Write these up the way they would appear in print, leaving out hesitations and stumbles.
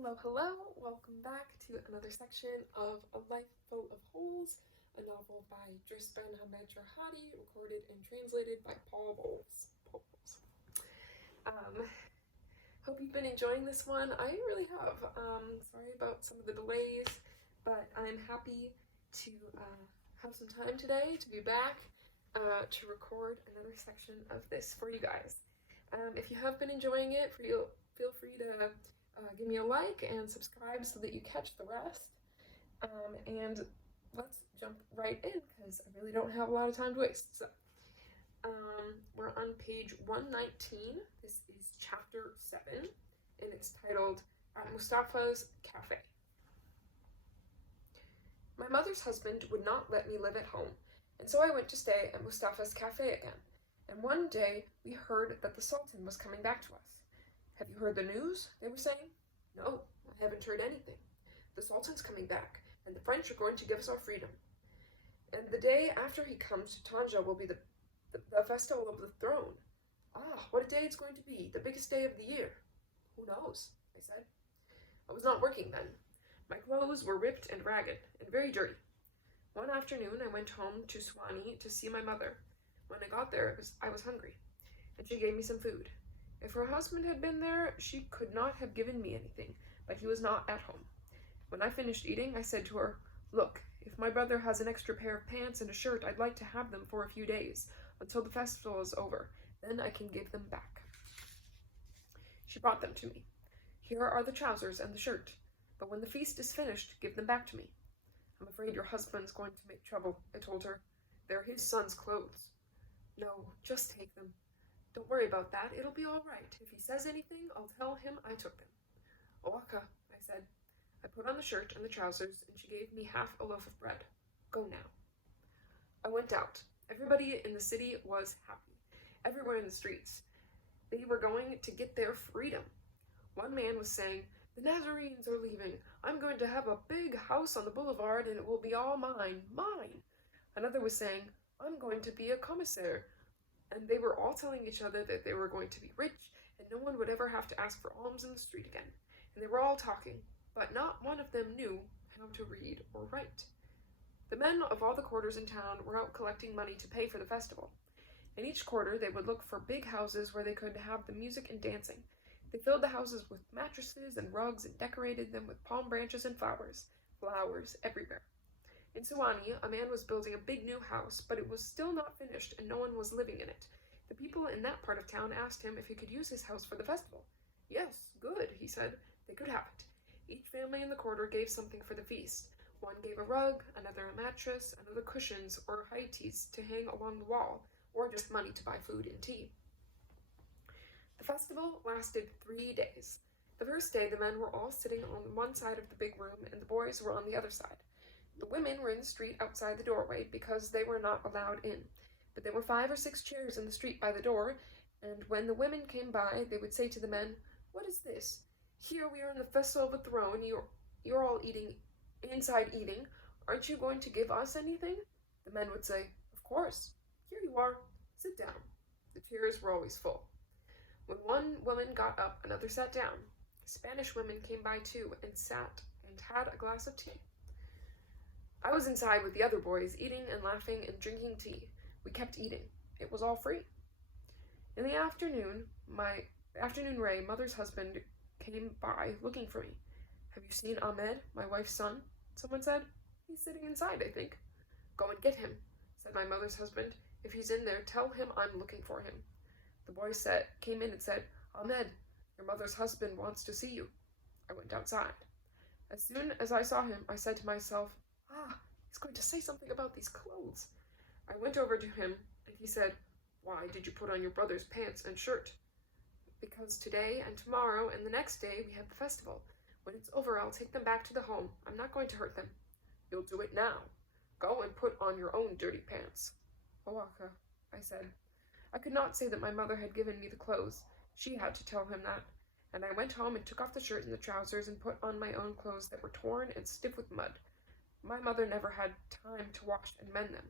Hello, hello. Welcome back to another section of A Life Full of Holes, a novel by Lisbon, recorded and translated by Paul Bowles. Hope you've been enjoying this one. I really have. Sorry about some of the delays, but I'm happy to have some time today to be back to record another section of this for you guys. If you have been enjoying it, feel free to give me a like and subscribe so that you catch the rest. And let's jump right in because I really don't have a lot of time to waste. So, we're on page 119. This is chapter 7, and it's titled Mustafa's Cafe. My mother's husband would not let me live at home, and so I went to stay at Mustafa's Cafe again. And one day we heard that the Sultan was coming back to us. Have you heard the news? They were saying. No, I haven't heard anything. The Sultan's coming back, and the French are going to give us our freedom. And the day after he comes to Tanja will be the festival of the throne. Ah, what a day it's going to be, the biggest day of the year. Who knows, I said. I was not working then. My clothes were ripped and ragged, and very dirty. One afternoon I went home to Swanee to see my mother. When I got there, I was hungry, and she gave me some food. If her husband had been there, she could not have given me anything, but he was not at home. When I finished eating, I said to her, Look, if my brother has an extra pair of pants and a shirt, I'd like to have them for a few days, until the festival is over. Then I can give them back. She brought them to me. Here are the trousers and the shirt, but when the feast is finished, give them back to me. I'm afraid your husband's going to make trouble, I told her. They're his son's clothes. No, just take them. Don't worry about that, it'll be all right. If he says anything, I'll tell him I took them. Owaka, I said. I put on the shirt and the trousers, and she gave me half a loaf of bread. Go now. I went out. Everybody in the city was happy. Everywhere in the streets. They were going to get their freedom. One man was saying, The Nazarenes are leaving. I'm going to have a big house on the boulevard, and it will be all mine. Mine. Another was saying, I'm going to be a commissaire. And they were all telling each other that they were going to be rich, and no one would ever have to ask for alms in the street again. And they were all talking, but not one of them knew how to read or write. The men of all the quarters in town were out collecting money to pay for the festival. In each quarter they would look for big houses where they could have the music and dancing. They filled the houses with mattresses and rugs and decorated them with palm branches and flowers everywhere. In Sewanee, a man was building a big new house, but it was still not finished and no one was living in it. The people in that part of town asked him if he could use his house for the festival. Yes, good, he said. They could have it. Each family in the quarter gave something for the feast. One gave a rug, another a mattress, another cushions or high-teas to hang along the wall, or just money to buy food and tea. The festival lasted 3 days. The first day, the men were all sitting on one side of the big room, and the boys were on the other side. The women were in the street outside the doorway because they were not allowed in, but there were 5 or 6 chairs in the street by the door, and when the women came by, they would say to the men, What is this? Here we are in the festival of the throne, you're all inside eating. Aren't you going to give us anything? The men would say, Of course. Here you are. Sit down. The chairs were always full. When one woman got up, another sat down. Spanish women came by too and sat and had a glass of tea. I was inside with the other boys, eating and laughing and drinking tea. We kept eating. It was all free. In the afternoon, my afternoon ray, mother's husband, came by looking for me. Have you seen Ahmed, my wife's son? Someone said. He's sitting inside, I think. Go and get him, said my mother's husband. If he's in there, tell him I'm looking for him. The boy came in and said, Ahmed, your mother's husband wants to see you. I went outside. As soon as I saw him, I said to myself, he's going to say something about these clothes. I went over to him, and he said, Why did you put on your brother's pants and shirt? Because today and tomorrow and the next day we have the festival. When it's over, I'll take them back to the home. I'm not going to hurt them. You'll do it now. Go and put on your own dirty pants. Owaka, I said. I could not say that my mother had given me the clothes. She had to tell him that. And I went home and took off the shirt and the trousers and put on my own clothes that were torn and stiff with mud. My mother never had time to wash and mend them.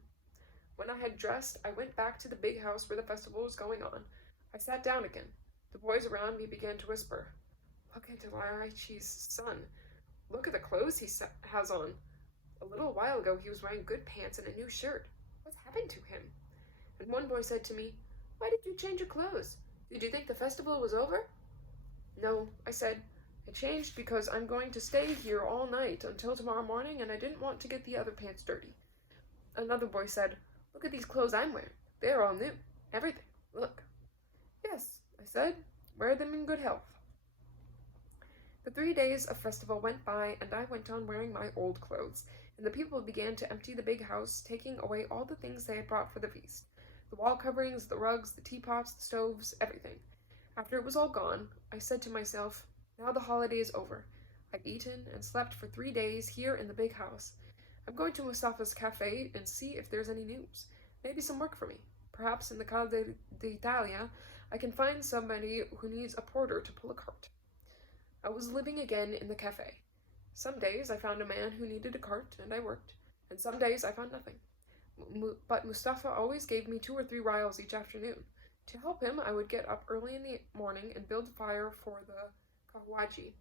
When I had dressed, I went back to the big house where the festival was going on. I sat down again. The boys around me began to whisper, Look at Ilarichi's son. Look at the clothes he has on. A little while ago he was wearing good pants and a new shirt. What's happened to him? And one boy said to me, Why did you change your clothes? Did you think the festival was over? No, I said. I changed because I'm going to stay here all night until tomorrow morning, and I didn't want to get the other pants dirty. Another boy said, Look at these clothes I'm wearing. They're all new. Everything. Look. Yes, I said. Wear them in good health. The 3 days of festival went by, and I went on wearing my old clothes, and the people began to empty the big house, taking away all the things they had brought for the feast. The wall coverings, the rugs, the teapots, the stoves, everything. After it was all gone, I said to myself, Now the holiday is over. I've eaten and slept for 3 days here in the big house. I'm going to Mustafa's cafe and see if there's any news. Maybe some work for me. Perhaps in the Calle d'Italia I can find somebody who needs a porter to pull a cart. I was living again in the cafe. Some days I found a man who needed a cart, and I worked, and some days I found nothing. But Mustafa always gave me 2 or 3 rials each afternoon. To help him, I would get up early in the morning and build a fire for the kahwaji.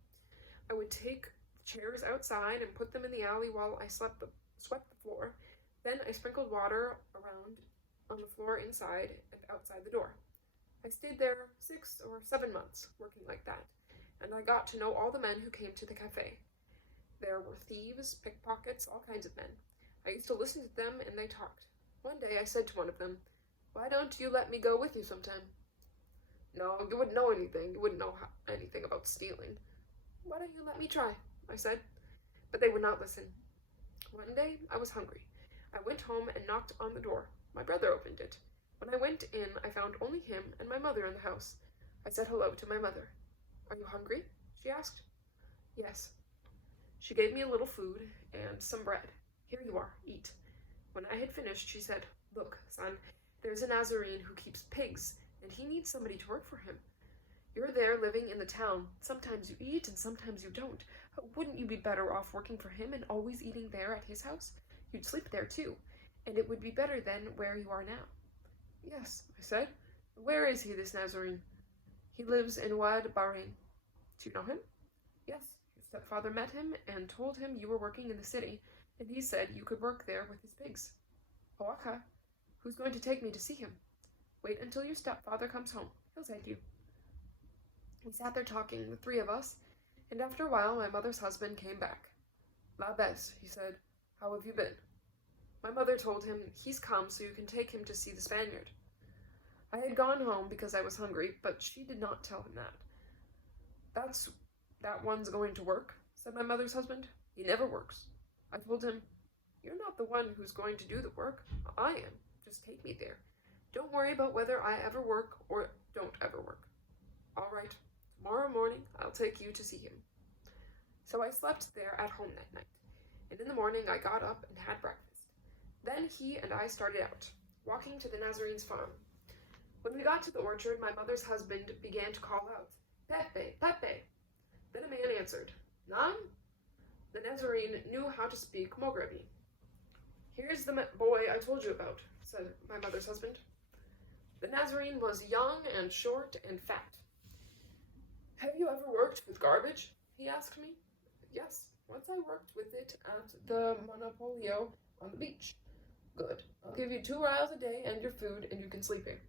I would take chairs outside and put them in the alley while I swept the floor. Then I sprinkled water around on the floor inside and outside the door. I stayed there 6 or 7 months, working like that, and I got to know all the men who came to the cafe. There were thieves, pickpockets, all kinds of men. I used to listen to them, and they talked. One day I said to one of them, Why don't you let me go with you sometime? No, you wouldn't know anything. You wouldn't know anything about stealing. Why don't you let me try? I said. But they would not listen. One day I was hungry. I went home and knocked on the door. My brother opened it. When I went in, I found only him and my mother in the house. I said hello to my mother. Are you hungry? She asked. Yes. She gave me a little food and some bread. Here you are, eat. When I had finished, she said, Look, son, there's a Nazarene who keeps pigs, and he needs somebody to work for him. You're there living in the town. Sometimes you eat and sometimes you don't. Wouldn't you be better off working for him and always eating there at his house? You'd sleep there too, and it would be better than where you are now. Yes, I said. Where is he, this Nazarene? He lives in Wad Bahrain. Do you know him? Yes. Your stepfather met him and told him you were working in the city, and he said you could work there with his pigs. Oh, okay. Who's going to take me to see him? Wait until your stepfather comes home. He'll take you. We sat there talking, the 3 of us, and after a while my mother's husband came back. La Bess, he said. How have you been? My mother told him, He's come so you can take him to see the Spaniard. I had gone home because I was hungry, but she did not tell him that. That one's going to work, said my mother's husband. He never works. I told him, You're not the one who's going to do the work. I am. Just take me there. Don't worry about whether I ever work or don't ever work. All right. Tomorrow morning, I'll take you to see him. So I slept there at home that night, and in the morning I got up and had breakfast. Then he and I started out, walking to the Nazarene's farm. When we got to the orchard, my mother's husband began to call out, Pepe, Pepe. Then a man answered, Nam? The Nazarene knew how to speak Mograbi. Here's the boy I told you about, said my mother's husband. The Nazarene was young and short and fat. Have you ever worked with garbage? He asked me. Yes, once I worked with it at the Monopolio on the beach. Good. I'll give you 2 rials a day and your food, and you can sleep here.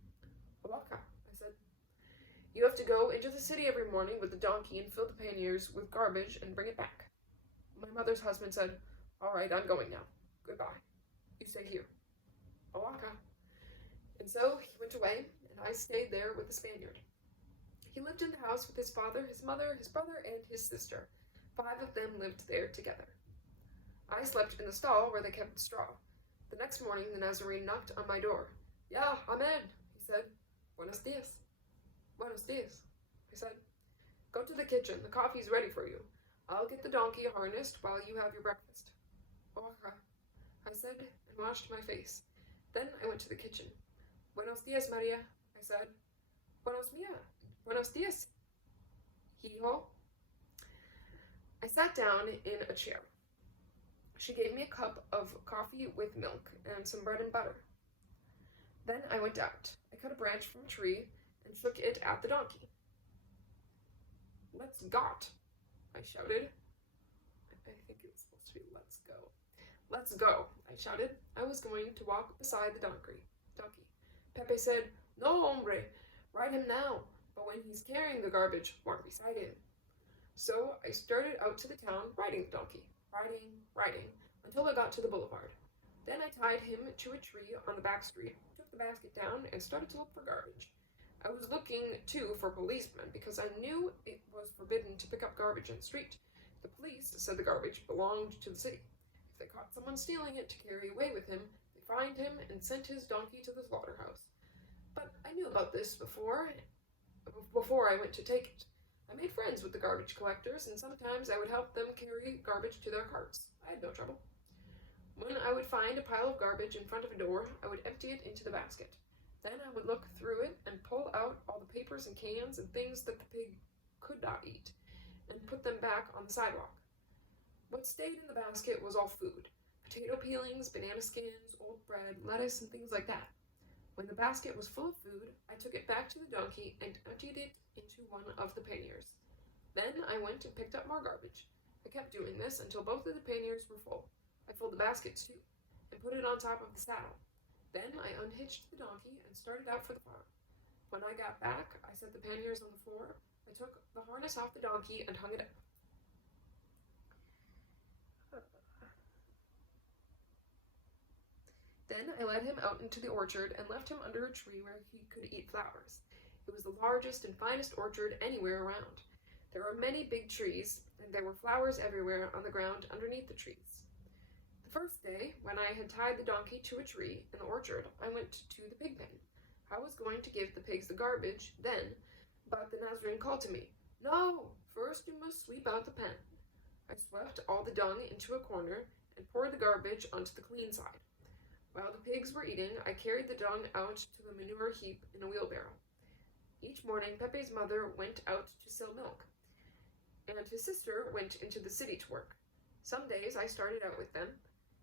Waka, I said. You have to go into the city every morning with the donkey and fill the panniers with garbage and bring it back. My mother's husband said, All right, I'm going now. Goodbye. You stay here. Waka. And so he went away, and I stayed there with the Spaniard. He lived in the house with his father, his mother, his brother, and his sister. 5 of them lived there together. I slept in the stall where they kept the straw. The next morning, the Nazarene knocked on my door. Yeah, amen, he said. Buenos dias. Buenos dias, I said. Go to the kitchen. The coffee's ready for you. I'll get the donkey harnessed while you have your breakfast. Okay, I said, and washed my face. Then I went to the kitchen. Buenos dias, Maria, I said. Buenos dias, hijo. I sat down in a chair. She gave me a cup of coffee with milk and some bread and butter. Then I went out. I cut a branch from a tree and shook it at the donkey. Let's got, I shouted. I think it was supposed to be let's go. Let's go, I shouted. I was going to walk beside the donkey. Pepe said, no, hombre, ride him now, but when he's carrying the garbage, walk beside him. So I started out to the town riding the donkey, riding, until I got to the boulevard. Then I tied him to a tree on the back street, took the basket down, and started to look for garbage. I was looking, too, for policemen, because I knew it was forbidden to pick up garbage in the street. The police said the garbage belonged to the city. If they caught someone stealing it to carry away with him, they fined him and sent his donkey to the slaughterhouse. But I knew about this before I went to take it. I made friends with the garbage collectors, and sometimes I would help them carry garbage to their carts. I had no trouble. When I would find a pile of garbage in front of a door, I would empty it into the basket. Then I would look through it and pull out all the papers and cans and things that the pig could not eat, and put them back on the sidewalk. What stayed in the basket was all food: potato peelings, banana skins, old bread, lettuce, and things like that. When the basket was full of food, I took it back to the donkey and emptied it into one of the panniers. Then I went and picked up more garbage. I kept doing this until both of the panniers were full. I filled the baskets too, and put it on top of the saddle. Then I unhitched the donkey and started out for the farm. When I got back, I set the panniers on the floor. I took the harness off the donkey and hung it up. Then I led him out into the orchard and left him under a tree where he could eat flowers. It was the largest and finest orchard anywhere around. There were many big trees, and there were flowers everywhere on the ground underneath the trees. The first day, when I had tied the donkey to a tree in the orchard, I went to the pig pen. I was going to give the pigs the garbage then, but the Nazarene called to me, "No, first you must sweep out the pen." I swept all the dung into a corner and poured the garbage onto the clean side. While the pigs were eating, I carried the dung out to the manure heap in a wheelbarrow. Each morning, Pepe's mother went out to sell milk, and his sister went into the city to work. Some days I started out with them.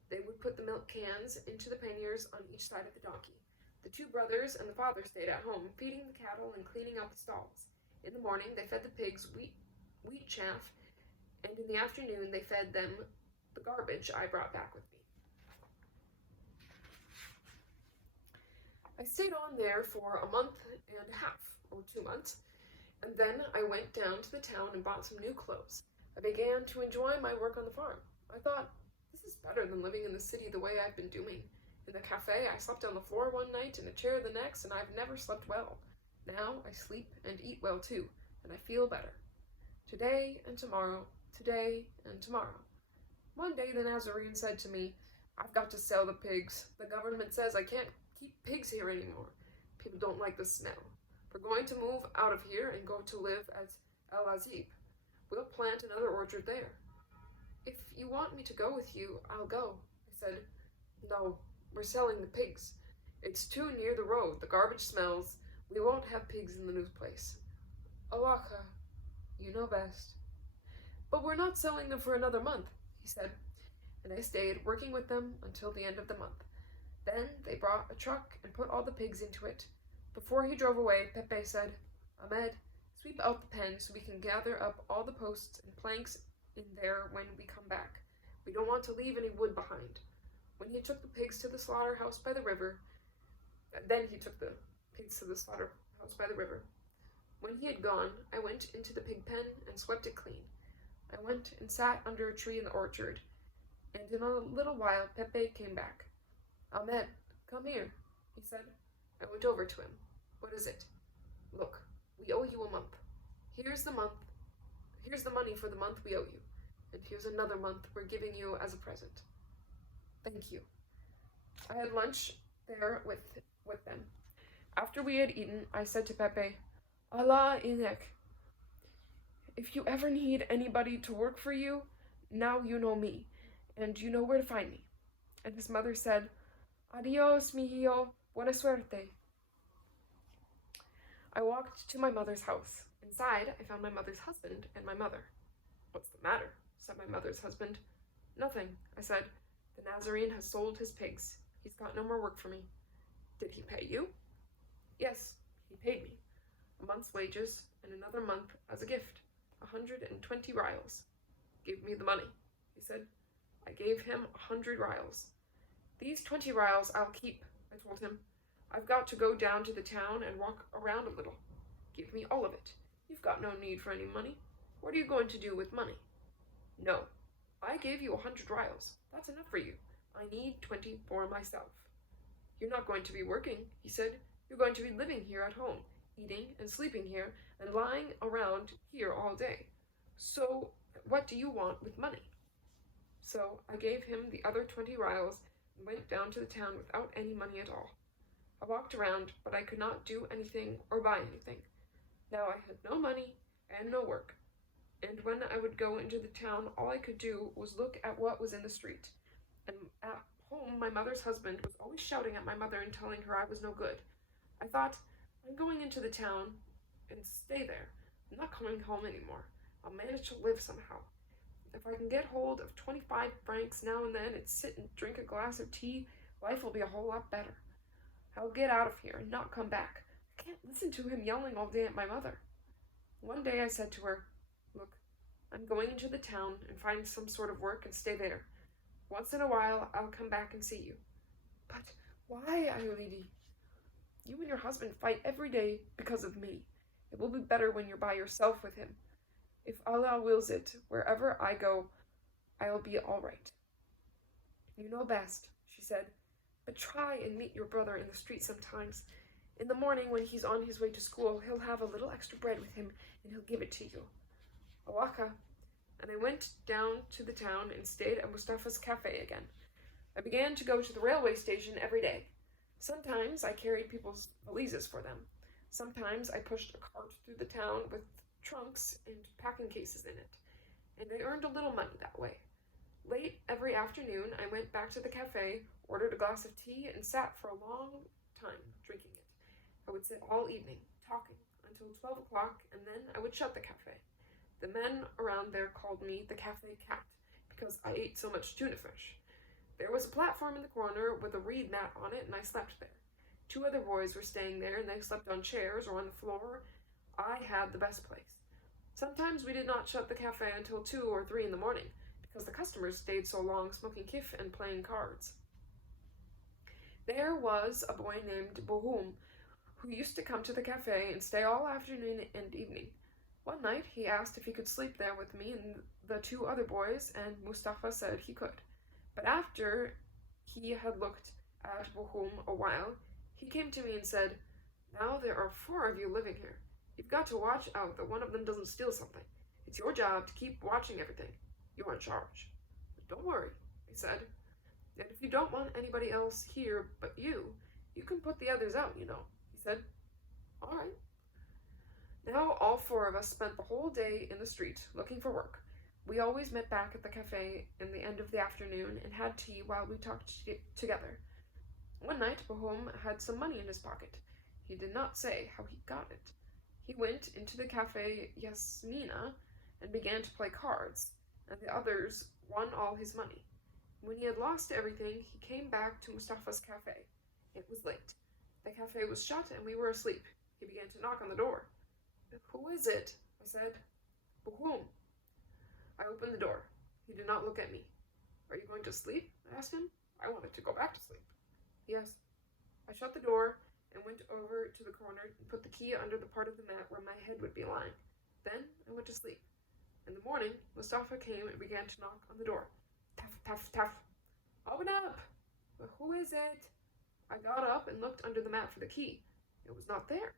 They would put the milk cans into the panniers on each side of the donkey. The two brothers and the father stayed at home, feeding the cattle and cleaning out the stalls. In the morning, they fed the pigs wheat chaff, and in the afternoon, they fed them the garbage I brought back with me. I stayed on there for a month and a half, or 2 months, and then I went down to the town and bought some new clothes. I began to enjoy my work on the farm. I thought, this is better than living in the city the way I've been doing. In the cafe, I slept on the floor one night, in a chair the next, and I've never slept well. Now I sleep and eat well too, and I feel better. Today and tomorrow, today and tomorrow. One day the Nazarene said to me, "I've got to sell the pigs. The government says I can't keep pigs here anymore. People don't like the smell. We're going to move out of here and go to live at El Azib. We'll plant another orchard there." "If you want me to go with you, I'll go," I said. "No, we're selling the pigs. It's too near the road. The garbage smells. We won't have pigs in the new place." "Alacha, you know best." "But we're not selling them for another month," he said. And I stayed working with them until the end of the month. Then they brought a truck and put all the pigs into it. Before he drove away, Pepe said, "Ahmed, sweep out the pen so we can gather up all the posts and planks in there when we come back. We don't want to leave any wood behind." When he took the pigs to the slaughterhouse by the river, When he had gone, I went into the pig pen and swept it clean. I went and sat under a tree in the orchard, and in a little while Pepe came back. "Ahmed, come here," he said. I went over to him. "What is it?" "Look, we owe you a month. Here's the money for the month we owe you, and here's another month we're giving you as a present." "Thank you." I had lunch there with them. After we had eaten, I said to Pepe, "Allah inek. If you ever need anybody to work for you, now you know me, and you know where to find me." And his mother said, "Adios, mijillo, buena suerte." I walked to my mother's house. Inside, I found my mother's husband and my mother. "What's the matter?" said my mother's husband. "Nothing," I said. "The Nazarene has sold his pigs. He's got no more work for me." "Did he pay you?" "Yes, he paid me. A month's wages and another month as a gift." 120 rials. Give me the money, he said. I gave him 100 rials. These 20 rials I'll keep, I told him. I've got to go down to the town and walk around a little. Give me all of it. You've got no need for any money. What are you going to do with money? No, I gave you 100 rials. That's enough for you. I need 20 for myself. You're not going to be working, he said. You're going to be living here at home, eating and sleeping here, and lying around here all day. So, what do you want with money? So, I gave him the other 20 rials and went down to the town without any money at all. I walked around, but I could not do anything or buy anything. Now I had no money and no work. And when I would go into the town, all I could do was look at what was in the street. And at home, my mother's husband was always shouting at my mother and telling her I was no good. I thought, I'm going into the town and stay there. I'm not coming home anymore. I'll manage to live somehow. If I can get hold of 25 francs now and then and sit and drink a glass of tea, life will be a whole lot better. I'll get out of here and not come back. I can't listen to him yelling all day at my mother. One day I said to her, Look, I'm going into the town and find some sort of work and stay there. Once in a while, I'll come back and see you. But why, Iolidi? You and your husband fight every day because of me. It will be better when you're by yourself with him. If Allah wills it, wherever I go, I'll be all right. You know best, she said, but try and meet your brother in the street sometimes. In the morning when he's on his way to school, he'll have a little extra bread with him and he'll give it to you. Awaka. And I went down to the town and stayed at Mustafa's cafe again. I began to go to the railway station every day. Sometimes I carried people's valises for them. Sometimes I pushed a cart through the town with trunks and packing cases in it, and I earned a little money that way. Late every afternoon, I went back to the cafe, ordered a glass of tea, and sat for a long time drinking it. I would sit all evening, talking, until 12 o'clock, and then I would shut the cafe. The men around there called me the cafe cat, because I ate so much tuna fish. There was a platform in the corner with a reed mat on it, and I slept there. 2 other boys were staying there, and they slept on chairs or on the floor. I had the best place. Sometimes we did not shut the cafe until 2 or 3 in the morning, because the customers stayed so long smoking kif and playing cards. There was a boy named Bohum, who used to come to the cafe and stay all afternoon and evening. One night he asked if he could sleep there with me and the 2 other boys, and Mustafa said he could. But after he had looked at Bohum a while, he came to me and said, Now there are 4 of you living here. You've got to watch out that one of them doesn't steal something. It's your job to keep watching everything. You're in charge. But don't worry, I said. And if you don't want anybody else here but you can put the others out, you know, he said. All right. Now all 4 of us spent the whole day in the street looking for work. We always met back at the cafe in the end of the afternoon and had tea while we talked together. One night, Bohum had some money in his pocket. He did not say how he got it. He went into the cafe Yasmina and began to play cards, and the others won all his money. When he had lost everything, he came back to Mustafa's cafe. It was late. The cafe was shut and we were asleep. He began to knock on the door. Who is it? I said. Bohum. I opened the door. He did not look at me. Are you going to sleep? I asked him. I wanted to go back to sleep. Yes. I shut the door and went over to the corner and put the key under the part of the mat where my head would be lying. Then I went to sleep. In the morning, Mustafa came and began to knock on the door. Tap, tap, tap. Open up! But who is it? I got up and looked under the mat for the key. It was not there.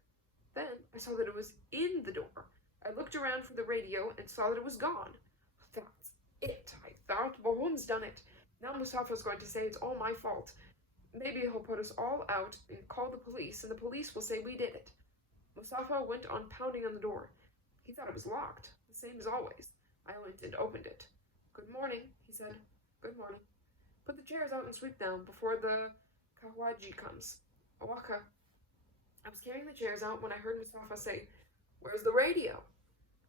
Then I saw that it was in the door. I looked around for the radio and saw that it was gone. That's it, I thought. Bohum's done it. Now Mustafa's going to say it's all my fault. Maybe he'll put us all out and call the police, and the police will say we did it. Mustafa went on pounding on the door. He thought it was locked, the same as always. I went and opened it. Good morning, he said. Good morning. Put the chairs out and sweep down before the Kawaji comes. Awaka. I was carrying the chairs out when I heard Mustafa say, Where's the radio?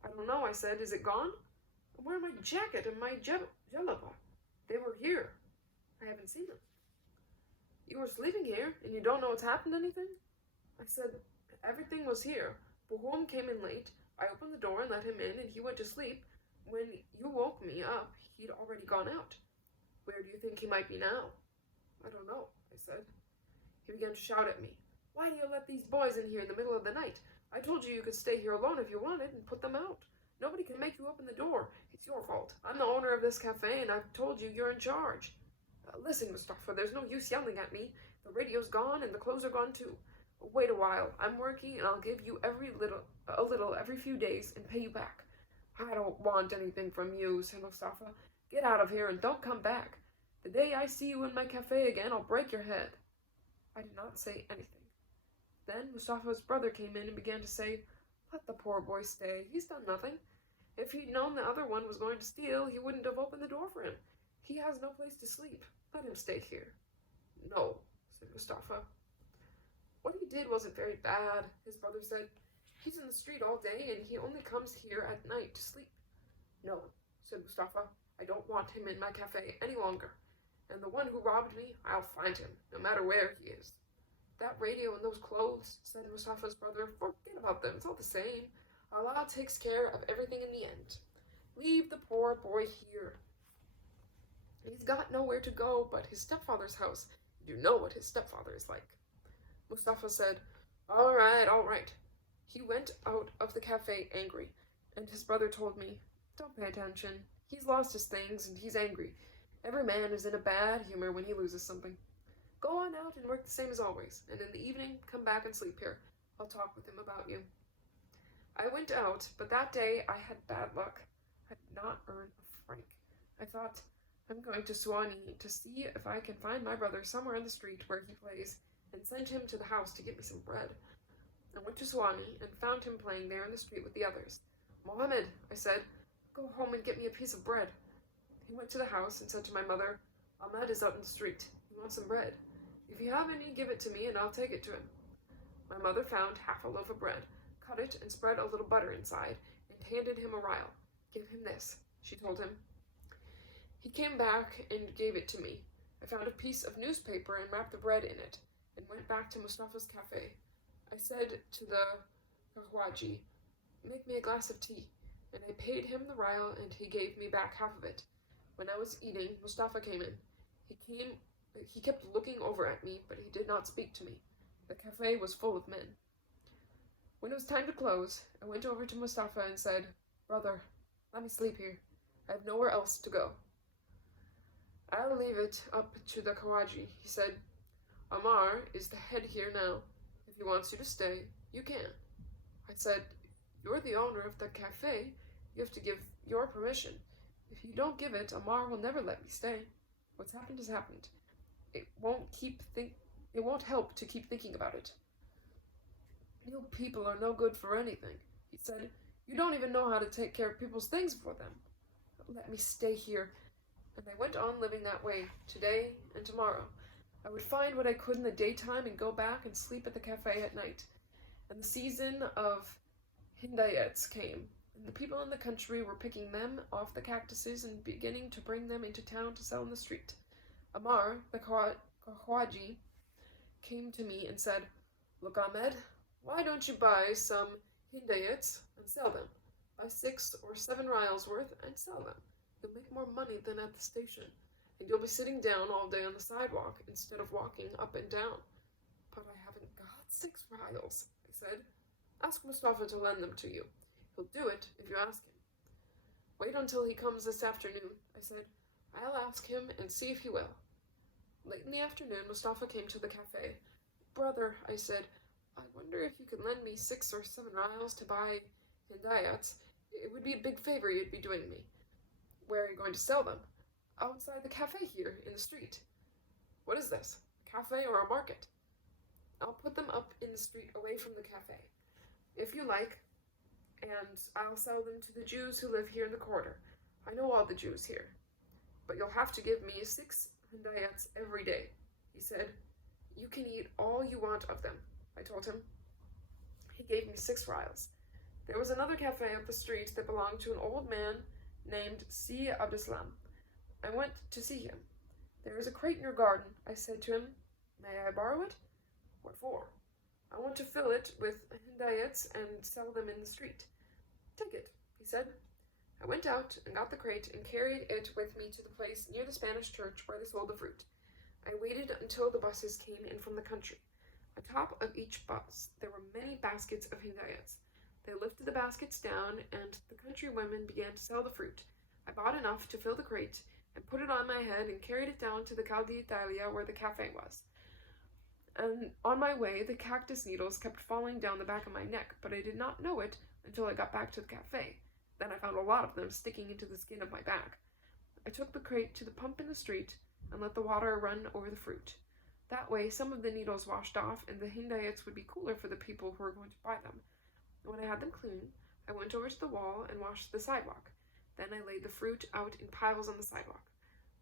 I don't know, I said. Is it gone? Where are my jacket and my jalaba? They were here. I haven't seen them. You were sleeping here, and you don't know what's happened anything? I said, everything was here. Bohum came in late. I opened the door and let him in, and he went to sleep. When you woke me up, he'd already gone out. Where do you think he might be now? I don't know, I said. He began to shout at me. Why do you let these boys in here in the middle of the night? I told you could stay here alone if you wanted and put them out. Nobody can make you open the door. It's your fault. I'm the owner of this cafe, and I've told you you're in charge. Listen, Mustafa, there's no use yelling at me. The radio's gone, and the clothes are gone too. Wait a while. I'm working, and I'll give you a little every few days and pay you back. I don't want anything from you, said Mustafa. Get out of here and don't come back. The day I see you in my cafe again, I'll break your head. I did not say anything. Then Mustafa's brother came in and began to say, Let the poor boy stay. He's done nothing. If he'd known the other one was going to steal, he wouldn't have opened the door for him. He has no place to sleep. Let him stay here. No, said Mustafa. What he did wasn't very bad, his brother said. He's in the street all day, and he only comes here at night to sleep. No, said Mustafa. I don't want him in my cafe any longer. And the one who robbed me, I'll find him, no matter where he is. That radio and those clothes, said Mustafa's brother, forget about them, it's all the same. Allah takes care of everything in the end. Leave the poor boy here. He's got nowhere to go but his stepfather's house. You know what his stepfather is like. Mustafa said, All right. He went out of the cafe angry, and his brother told me, Don't pay attention. He's lost his things, and he's angry. Every man is in a bad humor when he loses something. Go on out and work the same as always, and in the evening come back and sleep here. I'll talk with him about you. I went out, but that day I had bad luck. I did not earn a franc. I thought, I'm going to Suwannee to see if I can find my brother somewhere in the street where he plays, and send him to the house to get me some bread. I went to Suwannee and found him playing there in the street with the others. Mohammed, I said, go home and get me a piece of bread. He went to the house and said to my mother, Ahmed is out in the street. He wants some bread. If you have any, give it to me and I'll take it to him. My mother found half a loaf of bread, cut it and spread a little butter inside, and handed him a rial. Give him this, she told him. He came back and gave it to me. I found a piece of newspaper and wrapped the bread in it, and went back to Mustafa's cafe. I said to the Kahwaji, make me a glass of tea, and I paid him the rial, and he gave me back half of it. When I was eating, Mustafa came in. He kept looking over at me, but he did not speak to me. The cafe was full of men. When it was time to close, I went over to Mustafa and said, Brother, let me sleep here. I have nowhere else to go. I'll leave it up to the Kawaji, he said. Amar is the head here now. If he wants you to stay, you can. I said, you're the owner of the cafe. You have to give your permission. If you don't give it, Amar will never let me stay. What's happened has happened. It won't help to keep thinking about it. You people are no good for anything, he said. You don't even know how to take care of people's things for them. Let me stay here. And I went on living that way, today and tomorrow. I would find what I could in the daytime and go back and sleep at the cafe at night. And the season of hindayats came, and the people in the country were picking them off the cactuses and beginning to bring them into town to sell in the street. Amar, the Kahwaji, came to me and said, Look, Ahmed, why don't you buy some hindayats and sell them? Buy 6 or 7 rials worth and sell them. You'll make more money than at the station, and you'll be sitting down all day on the sidewalk instead of walking up and down. But I haven't got 6 rials, I said. Ask Mustafa to lend them to you. He'll do it if you ask him. Wait until he comes this afternoon, I said. I'll ask him and see if he will. Late in the afternoon, Mustafa came to the cafe. Brother, I said, I wonder if you could lend me 6 or 7 rials to buy hindayats. It would be a big favor you'd be doing me. Where are you going to sell them? Outside the cafe here, in the street. What is this? A cafe or a market? I'll put them up in the street away from the cafe, if you like, and I'll sell them to the Jews who live here in the quarter. I know all the Jews here. But you'll have to give me 6 hindayats every day, he said. You can eat all you want of them, I told him. He gave me 6 rials. There was another cafe up the street that belonged to an old man named Si Abdeslam. I went to see him. There is a crate in your garden, I said to him. May I borrow it? What for? I want to fill it with hindayats and sell them in the street. Take it, he said. I went out and got the crate and carried it with me to the place near the Spanish church where they sold the fruit. I waited until the buses came in from the country. Atop of each bus, there were many baskets of hindayats. They lifted the baskets down, and the country women began to sell the fruit. I bought enough to fill the crate and put it on my head and carried it down to the Cal d'Italia where the cafe was. And on my way, the cactus needles kept falling down the back of my neck, but I did not know it until I got back to the cafe. Then I found a lot of them sticking into the skin of my back. I took the crate to the pump in the street and let the water run over the fruit. That way, some of the needles washed off, and the hindayats would be cooler for the people who were going to buy them. When I had them clean, I went over to the wall and washed the sidewalk. Then I laid the fruit out in piles on the sidewalk.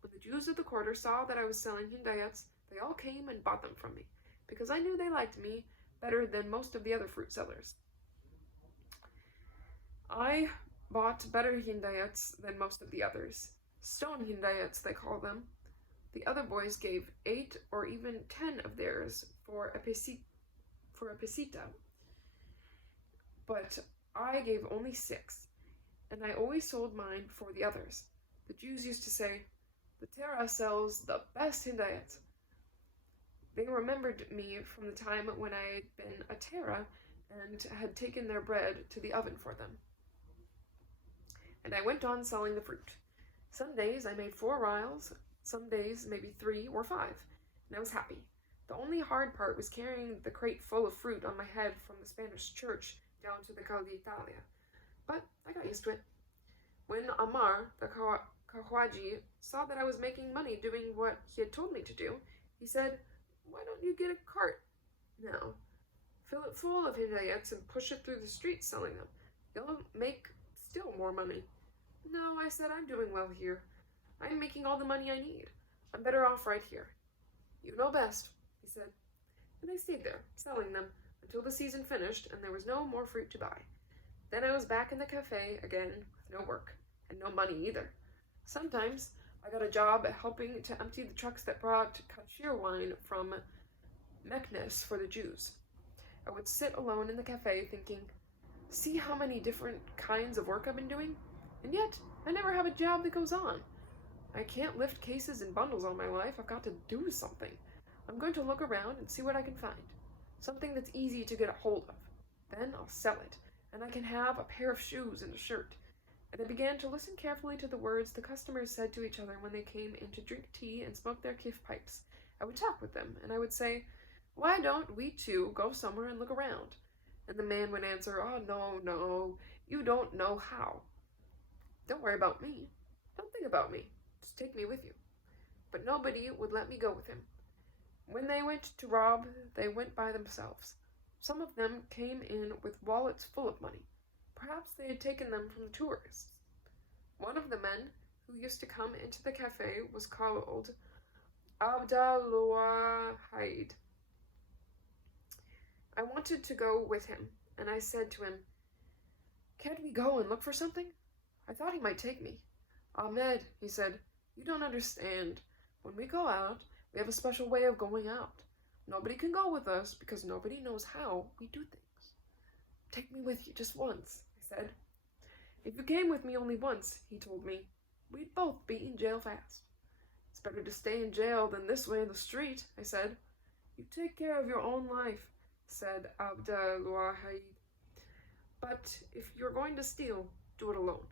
When the Jews of the quarter saw that I was selling hindayats, they all came and bought them from me, because I knew they liked me better than most of the other fruit sellers. I bought better hindayats than most of the others. Stone hindayats, they call them. The other boys gave 8 or even 10 of theirs for a pesita, but I gave only 6, and I always sold mine before the others. The Jews used to say, "The Terra sells the best hindayats." They remembered me from the time when I had been a Terra and had taken their bread to the oven for them. And I went on selling the fruit. Some days I made 4 rials, some days maybe 3 or 5, and I was happy. The only hard part was carrying the crate full of fruit on my head from the Spanish church down to the Cal d'Italia, but I got used to it. When Amar, the Khawaji, saw that I was making money doing what he had told me to do, he said, "Why don't you get a cart now? Fill it full of hindayats and push it through the streets selling them. You'll make still more money." "No," I said, "I'm doing well here. I'm making all the money I need. I'm better off right here." "You know best," he said. And I stayed there, selling them, until the season finished and there was no more fruit to buy. Then I was back in the cafe again with no work, and no money either. Sometimes I got a job helping to empty the trucks that brought kashir wine from Meknes for the Jews. I would sit alone in the cafe thinking, see how many different kinds of work I've been doing? And yet, I never have a job that goes on. I can't lift cases and bundles all my life. I've got to do something. I'm going to look around and see what I can find. Something that's easy to get a hold of. Then I'll sell it, and I can have a pair of shoes and a shirt. And I began to listen carefully to the words the customers said to each other when they came in to drink tea and smoke their kif pipes. I would talk with them, and I would say, "Why don't we two go somewhere and look around?" And the man would answer, "Oh, no, you don't know how." "Don't worry about me. Don't think about me. Just take me with you." But nobody would let me go with him. When they went to rob, they went by themselves. Some of them came in with wallets full of money. Perhaps they had taken them from the tourists. One of the men who used to come into the cafe was called Abdalwahid. I wanted to go with him, and I said to him, "Can't we go and look for something?" I thought he might take me. "Ahmed," he said, "you don't understand. When we go out, we have a special way of going out. Nobody can go with us because nobody knows how we do things." "Take me with you just once," I said. "If you came with me only once," he told me, "we'd both be in jail fast." "It's better to stay in jail than this way in the street," I said. "You take care of your own life," said Abdalwahid. "But if you're going to steal, do it alone."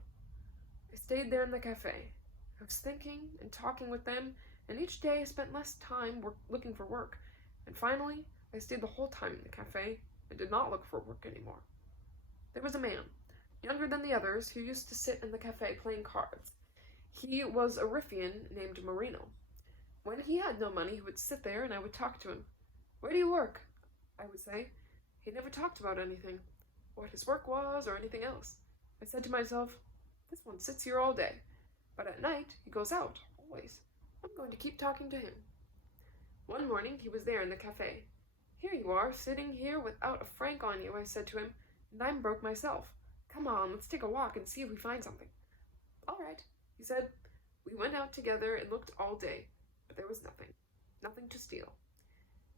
I stayed there in the cafe. I was thinking and talking with them, and each day I spent less time looking for work, and finally I stayed the whole time in the cafe and did not look for work anymore. There was a man, younger than the others, who used to sit in the cafe playing cards. He was a Riffian named Marino. When he had no money, he would sit there and I would talk to him. "Where do you work?" I would say. He never talked about anything, what his work was or anything else. I said to myself, this one sits here all day, but at night he goes out, always. I'm going to keep talking to him. One morning he was there in the cafe. "Here you are, sitting here without a franc on you," I said to him, "and I'm broke myself. Come on, let's take a walk and see if we find something." "All right," he said. We went out together and looked all day, but there was nothing to steal.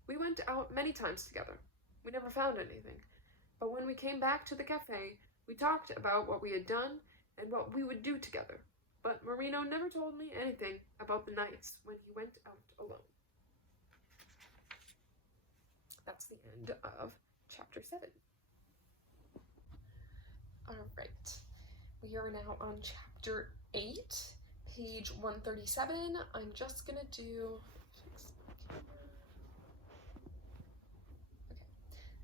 We went out many times together. We never found anything, but when we came back to the cafe, We talked about what we had done and what we would do together, but Marino never told me anything about the nights when he went out alone. That's the end of chapter 7. Alright, we are now on chapter 8, page 137. I'm just gonna do...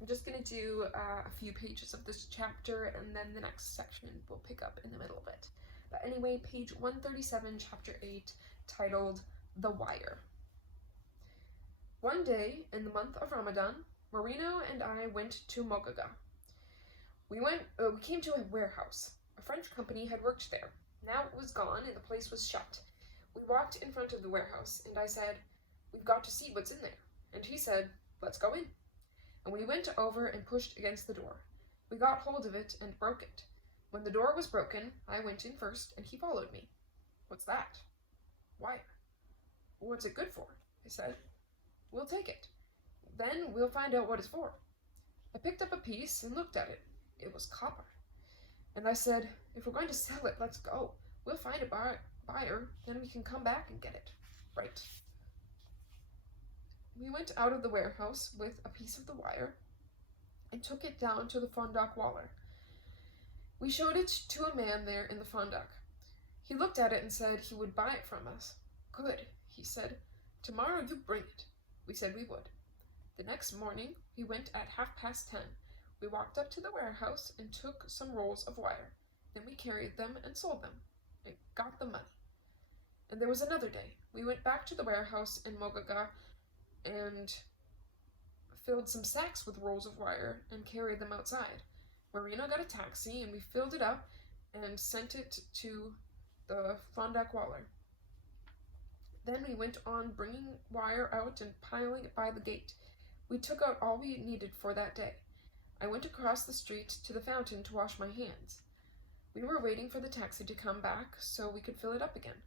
I'm just going to do a few pages of this chapter, and then the next section will pick up in the middle of it. But anyway, page 137, chapter 8, titled The Wire. One day, in the month of Ramadan, Marino and I went to McConaghy. We came to a warehouse. A French company had worked there. Now it was gone, and the place was shut. We walked in front of the warehouse, and I said, "We've got to see what's in there." And he said, "Let's go in." And we went over and pushed against the door. We got hold of it and broke it. When the door was broken, I went in first, and he followed me. "What's that?" "Wire." "What's it good for?" I said. "We'll take it. Then we'll find out what it's for." I picked up a piece and looked at it. It was copper. And I said, "If we're going to sell it, let's go. We'll find a buyer, then we can come back and get it." "Right." We went out of the warehouse with a piece of the wire and took it down to the Fondak Waller. We showed it to a man there in the Fondak. He looked at it and said he would buy it from us. "Good," he said. "Tomorrow you bring it." We said we would. The next morning we went at 10:30. We walked up to the warehouse and took some rolls of wire. Then we carried them and sold them and got the money. And there was another day. We went back to the warehouse in McConaghy and filled some sacks with rolls of wire and carried them outside. Marino got a taxi, and we filled it up and sent it to the Fondak Waller. Then we went on bringing wire out and piling it by the gate. We took out all we needed for that day. I went across the street to the fountain to wash my hands. We were waiting for the taxi to come back so we could fill it up again.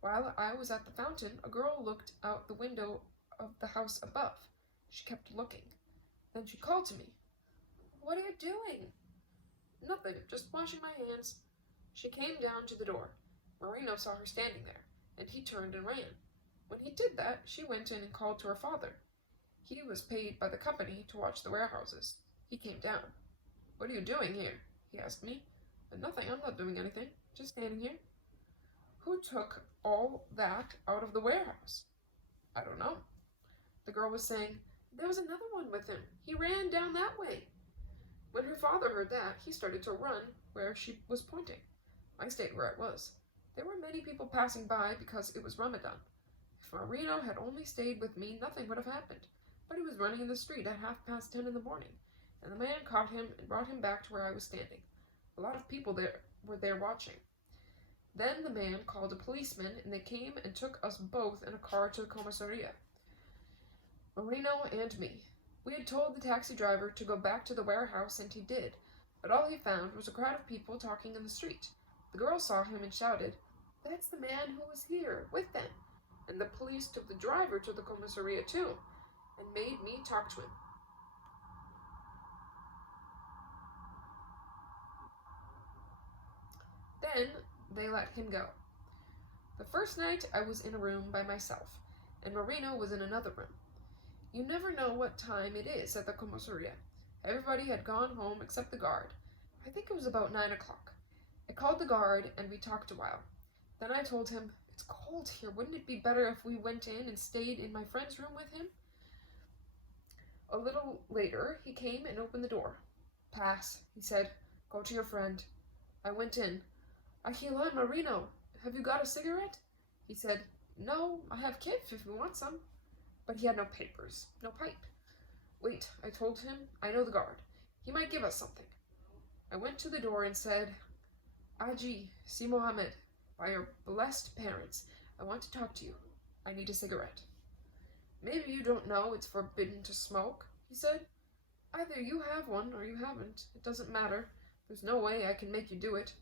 While I was at the fountain, a girl looked out the window of the house above. She kept looking. Then she called to me. "What are you doing?" "Nothing, just washing my hands." She came down to the door. Marino saw her standing there, and he turned and ran. When he did that, she went in and called to her father. He was paid by the company to watch the warehouses. He came down. "What are you doing here?" he asked me. "Nothing, I'm not doing anything, just standing here." "Who took all that out of the warehouse?" "I don't know." The girl was saying, "There was another one with him. He ran down that way." When her father heard that, he started to run where she was pointing. I stayed where I was. There were many people passing by because it was Ramadan. If Marino had only stayed with me, nothing would have happened. But he was running in the street at 10:30 in the morning, and the man caught him and brought him back to where I was standing. A lot of people were there watching. Then the man called a policeman, and they came and took us both in a car to the commissariat. Marino and me. We had told the taxi driver to go back to the warehouse, and he did, but all he found was a crowd of people talking in the street. The girl saw him and shouted, "That's the man who was here with them." And the police took the driver to the commissariat too, and made me talk to him. Then they let him go. The first night I was in a room by myself, and Marino was in another room. You never know what time it is at the commissariat. Everybody had gone home except the guard. I think it was about 9 o'clock. I called the guard, and we talked a while. Then I told him, "It's cold here. Wouldn't it be better if we went in and stayed in my friend's room with him?" A little later, he came and opened the door. "Pass," he said. "Go to your friend." I went in. "Hiya, Marino, have you got a cigarette?" He said, "No, I have kif if you want some." But he had no papers, no pipe. "Wait," I told him. "I know the guard. He might give us something." I went to the door and said, "Aji, Si Mohammed, by your blessed parents, I want to talk to you. I need a cigarette." "Maybe you don't know it's forbidden to smoke," he said. "Either you have one or you haven't. It doesn't matter. There's no way I can make you do it."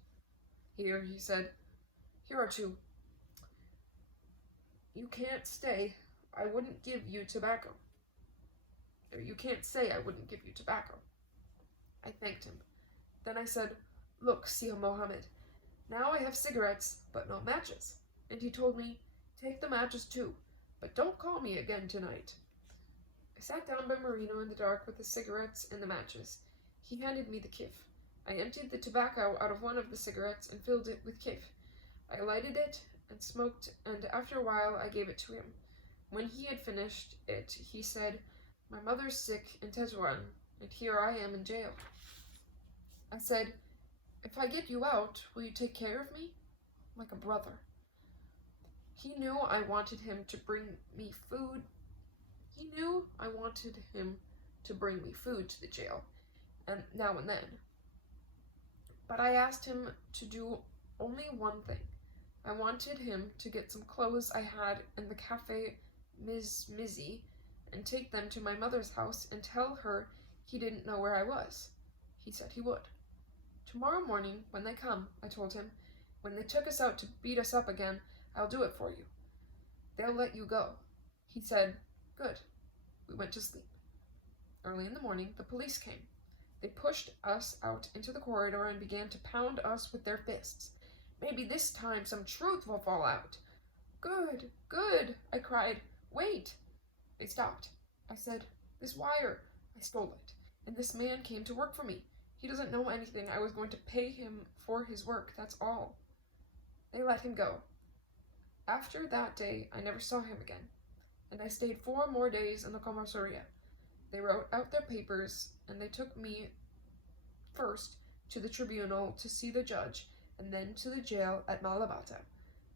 "Here," he said. "Here are 2. You can't stay. I wouldn't give you tobacco. Or you can't say I wouldn't give you tobacco." I thanked him. Then I said, Look, Sia Mohammed, now I have cigarettes, but no matches. And he told me, take the matches too, but don't call me again tonight. I sat down by Marino in the dark with the cigarettes and the matches. He handed me the kif. I emptied the tobacco out of one of the cigarettes and filled it with kif. I lighted it and smoked, and after a while I gave it to him. When he had finished it, he said, my mother's sick in Tetuan, and here I am in jail. I said, if I get you out, will you take care of me? Like a brother. He knew I wanted him to bring me food. He knew I wanted him to bring me food to the jail, and now and then. But I asked him to do only one thing. I wanted him to get some clothes I had in the cafe Ms. Mizzy and take them to my mother's house and tell her he didn't know where I was. He said he would. Tomorrow morning, when they come, I told him, when they took us out to beat us up again, I'll do it for you. They'll let you go. He said, good. We went to sleep. Early in the morning, the police came. They pushed us out into the corridor and began to pound us with their fists. Maybe this time some truth will fall out. Good, good, I cried. Wait. They stopped. I said, this wire. I stole it, and this man came to work for me. He doesn't know anything. I was going to pay him for his work, that's all. They let him go. After that day, I never saw him again, and I stayed 4 more days in the commissariat. They wrote out their papers, and they took me first to the tribunal to see the judge, and then to the jail at Malabata.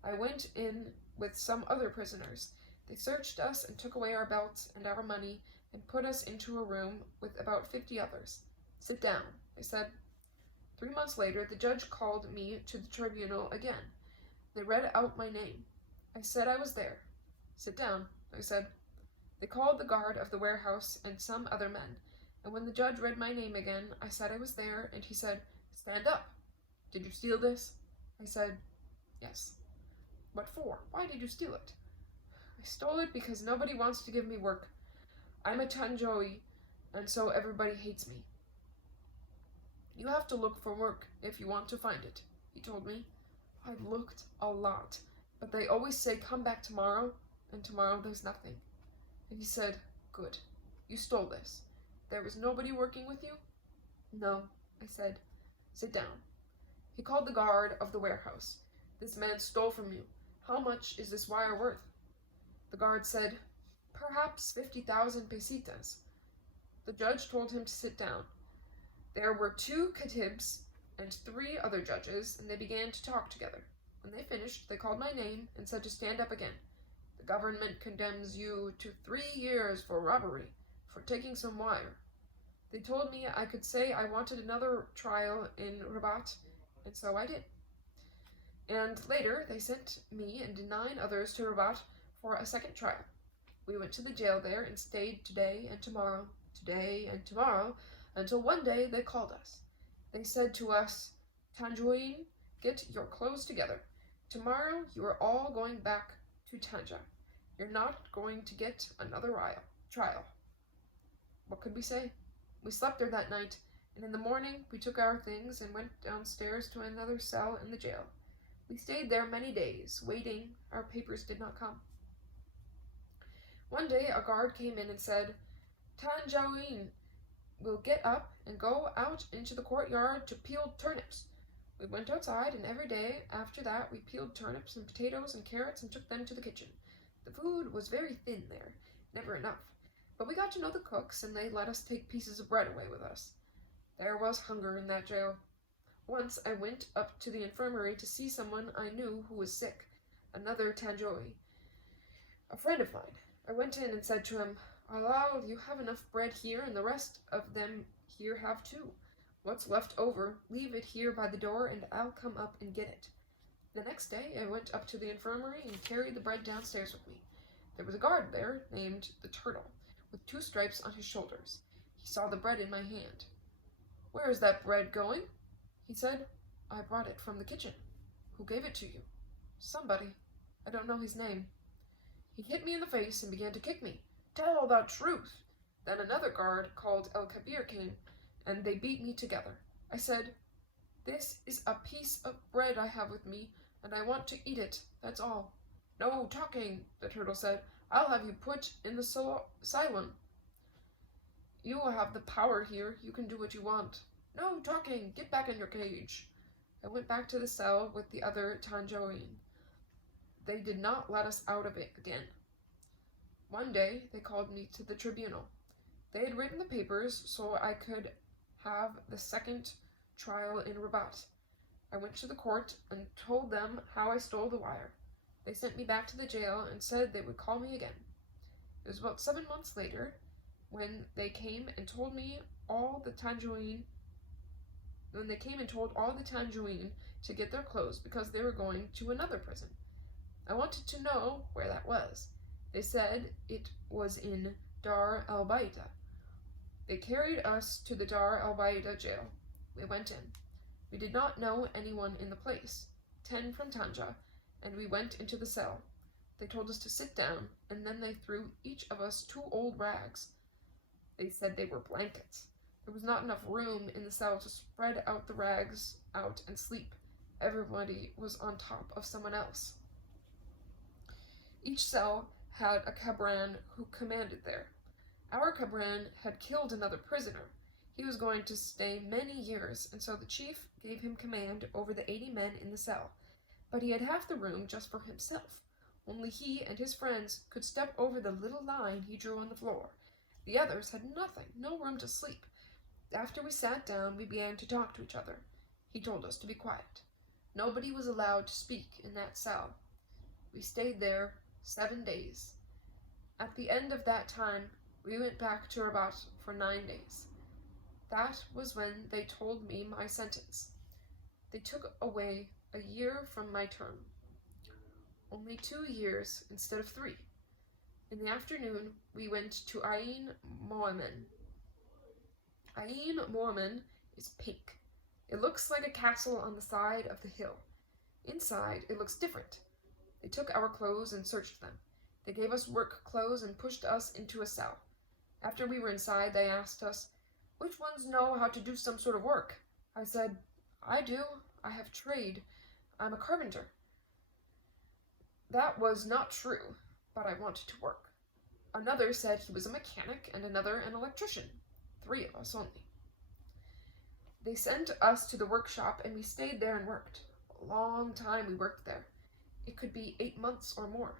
I went in with some other prisoners. They searched us and took away our belts and our money and put us into a room with about 50 others. Sit down, they said. 3 months later, the judge called me to the tribunal again. They read out my name. I said I was there. Sit down, I said. They called the guard of the warehouse and some other men, and when the judge read my name again, I said I was there, and he said, stand up. Did you steal this? I said, yes. What for? Why did you steal it? I stole it because nobody wants to give me work. I'm a Tanjoi, and so everybody hates me. You have to look for work if you want to find it, he told me. I looked a lot, but they always say come back tomorrow, and tomorrow there's nothing. And he said, good, you stole this. There was nobody working with you? No, I said. Sit down. He called the guard of the warehouse. This man stole from you. How much is this wire worth? The guard said, perhaps 50,000 pesitas. The judge told him to sit down. There were 2 katibs and 3 other judges, and they began to talk together. When they finished, they called my name and said to stand up again. The government condemns you to 3 years for robbery, for taking some wire. They told me I could say I wanted another trial in Rabat, and so I did. And later, they sent me and 9 others to Rabat for a second trial. We went to the jail there and stayed today and tomorrow, until one day they called us. They said to us, Tanjuin, get your clothes together. Tomorrow you are all going back to Tanja. You're not going to get another trial. What could we say? We slept there that night, and in the morning we took our things and went downstairs to another cell in the jail. We stayed there many days, waiting. Our papers did not come. One day a guard came in and said, Tanjawin will get up and go out into the courtyard to peel turnips. We went outside, and every day after that we peeled turnips and potatoes and carrots and took them to the kitchen. The food was very thin there, never enough. But we got to know the cooks, and they let us take pieces of bread away with us. There was hunger in that jail. Once I went up to the infirmary to see someone I knew who was sick, another Tanjoi, a friend of mine. I went in and said to him, Alal, you have enough bread here, and the rest of them here have too. What's left over, leave it here by the door, and I'll come up and get it. The next day I went up to the infirmary and carried the bread downstairs with me. There was a guard there named the Turtle, with 2 stripes on his shoulders. He saw the bread in my hand. Where is that bread going? He said. I brought it from the kitchen. Who gave it to you? Somebody. I don't know his name. He hit me in the face and began to kick me. Tell the truth. Then another guard called El Kabir came, and they beat me together. I said, This is a piece of bread I have with me, and I want to eat it, that's all. No talking, the turtle said. I'll have you put in the asylum. You will have the power here. You can do what you want. No talking. Get back in your cage. I went back to the cell with the other Tangerine. They did not let us out of it again. One day, they called me to the tribunal. They had written the papers so I could have the second trial in Rabat. I went to the court and told them how I stole the wire. They sent me back to the jail and said they would call me again. It was about 7 months later when they came and told all the Tangerine to get their clothes because they were going to another prison. I wanted to know where that was. They said it was in Dar el-Baida. They carried us to the Dar el-Baida jail. We went in. We did not know anyone in the place, 10 from Tanja, and we went into the cell. They told us to sit down, and then they threw each of us 2 old rags. They said they were blankets. There was not enough room in the cell to spread out the rags out and sleep. Everybody was on top of someone else. Each cell had a cabran who commanded there. Our cabran had killed another prisoner. He was going to stay many years, and so the chief gave him command over the 80 men in the cell. But he had half the room just for himself. Only he and his friends could step over the little line he drew on the floor. The others had nothing, no room to sleep. After we sat down, we began to talk to each other. He told us to be quiet. Nobody was allowed to speak in that cell. We stayed there 7 days. At the end of that time, we went back to Rabat for 9 days. That was when they told me my sentence. They took away a year from my term. Only 2 years instead of 3. In the afternoon, we went to Ain Mohamed. Ain Mohamed is pink. It looks like a castle on the side of the hill. Inside, it looks different. They took our clothes and searched them. They gave us work clothes and pushed us into a cell. After we were inside, they asked us, "Which ones know how to do some sort of work?" I said, "I do. I have trade. I'm a carpenter." That was not true, but I wanted to work. Another said he was a mechanic and another an electrician. 3 of us only. They sent us to the workshop and we stayed there and worked. A long time we worked there. It could be 8 months or more.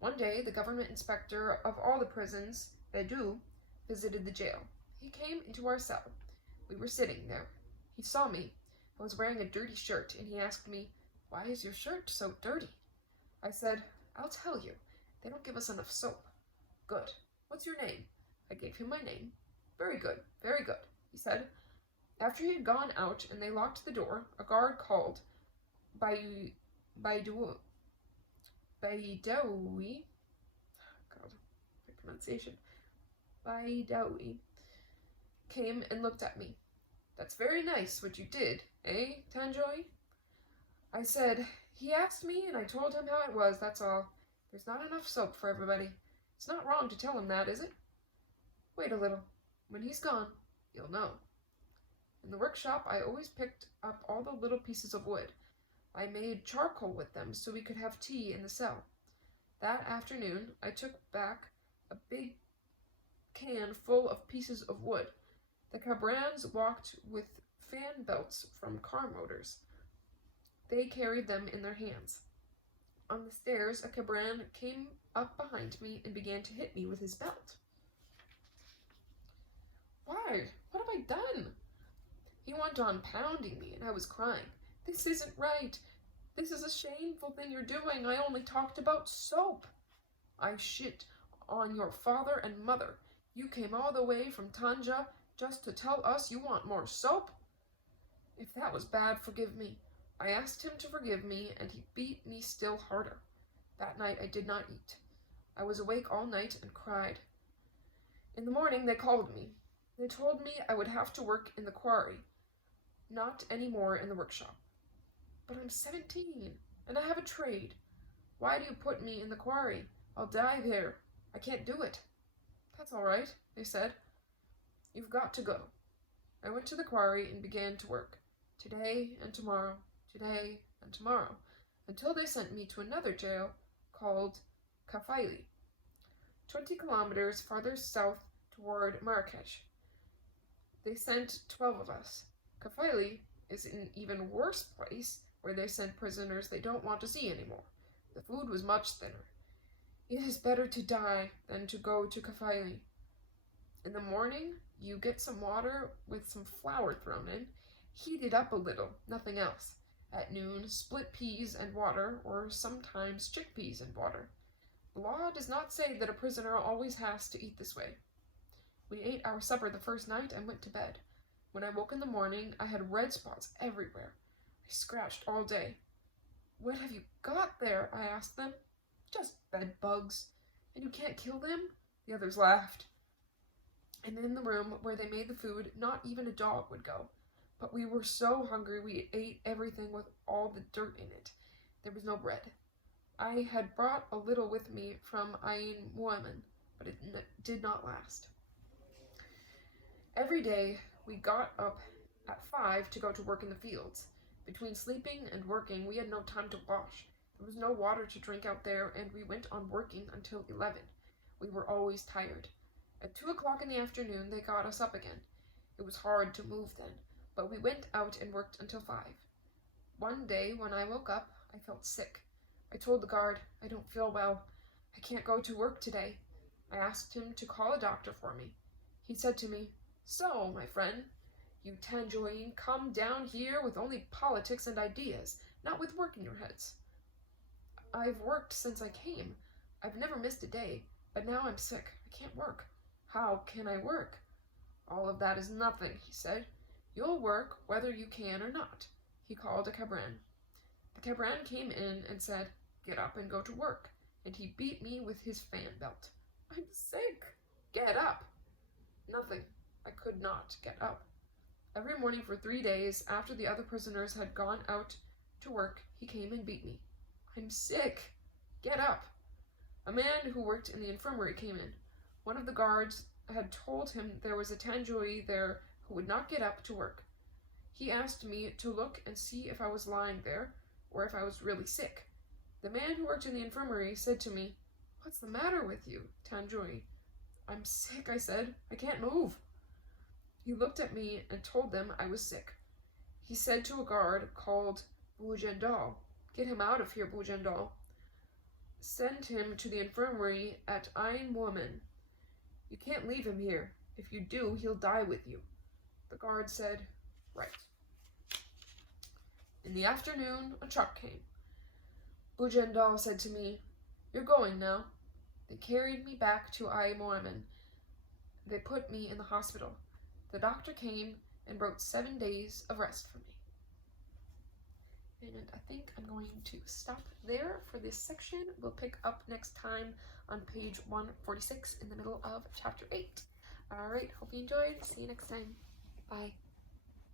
One day, the government inspector of all the prisons, Feodor, visited the jail. He came into our cell. We were sitting there. He saw me. I was wearing a dirty shirt, and he asked me, "Why is your shirt so dirty?" I said, "I'll tell you. They don't give us enough soap." "Good. What's your name?" I gave him my name. "Very good, very good," he said. After he had gone out and they locked the door, a guard called Baidoui, God, my pronunciation, Baidoui, came and looked at me. "That's very nice what you did, eh, Tanjoy?" I said, "He asked me and I told him how it was, that's all. There's not enough soap for everybody. It's not wrong to tell him that, is it?" "Wait a little. When he's gone, you'll know." In the workshop, I always picked up all the little pieces of wood. I made charcoal with them so we could have tea in the cell. That afternoon, I took back a big can full of pieces of wood. The cabrans walked with fan belts from car motors. They carried them in their hands. On the stairs, a cabran came up behind me and began to hit me with his belt. "Why? What have I done?" He went on pounding me, and I was crying. "This isn't right. This is a shameful thing you're doing. I only talked about soap." "I shit on your father and mother. You came all the way from Tanja just to tell us you want more soap?" If that was bad, forgive me. I asked him to forgive me, and he beat me still harder. That night I did not eat. I was awake all night and cried. In the morning they called me. They told me I would have to work in the quarry, not any more in the workshop. "But I'm 17, and I have a trade. Why do you put me in the quarry? I'll die there. I can't do it." "That's all right," they said. "You've got to go." I went to the quarry and began to work. today and tomorrow, today and tomorrow, until they sent me to another jail called Kafaili, 20 kilometers farther south toward Marrakesh. They sent 12 of us. Kafaili is an even worse place where they send prisoners they don't want to see anymore. The food was much thinner. It is better to die than to go to Kafaili. In the morning, you get some water with some flour thrown in, heat it up a little, nothing else. At noon, split peas and water, or sometimes chickpeas and water. The law does not say that a prisoner always has to eat this way. We ate our supper the first night and went to bed. When I woke in the morning, I had red spots everywhere. I scratched all day. What have you got there? I asked them. Just bed bugs. And you can't kill them? The others laughed. And in the room where they made the food, not even a dog would go. But we were so hungry we ate everything with all the dirt in it. There was no bread. I had brought a little with me from Ain Muamin, but it did not last. Every day we got up at 5 to go to work in the fields. Between sleeping and working, we had no time to wash. There was no water to drink out there, and we went on working until 11. We were always tired. At 2 o'clock in the afternoon, they got us up again. It was hard to move then, but we went out and worked until 5. One day, when I woke up, I felt sick. I told the guard, I don't feel well. I can't go to work today. I asked him to call a doctor for me. He said to me, So, my friend, you Tangerine come down here with only politics and ideas, not with work in your heads. I've worked since I came. I've never missed a day, but now I'm sick. I can't work. How can I work? All of that is nothing, he said. You'll work whether you can or not. He called a cabran. The cabran came in and said, Get up and go to work, and he beat me with his fan belt. I'm sick. Get up. Nothing. I could not get up. Every morning for 3 days, after the other prisoners had gone out to work, he came and beat me. I'm sick. Get up. A man who worked in the infirmary came in. One of the guards had told him there was a Tanjoy there who would not get up to work. He asked me to look and see if I was lying there, or if I was really sick. The man who worked in the infirmary said to me, What's the matter with you, Tanjoy? I'm sick, I said. I can't move. He looked at me and told them I was sick. He said to a guard called Bujendal, Get him out of here, Bujendal. Send him to the infirmary at Ain Muamin. You can't leave him here. If you do, he'll die with you. The guard said, Right. In the afternoon, a truck came. Bujendal said to me, You're going now. They carried me back to Ain Muamin. They put me in the hospital. The doctor came and wrote 7 days of rest for me. And I think I'm going to stop there for this section. We'll pick up next time on page 146 in the middle of chapter 8. All right, hope you enjoyed. See you next time. Bye.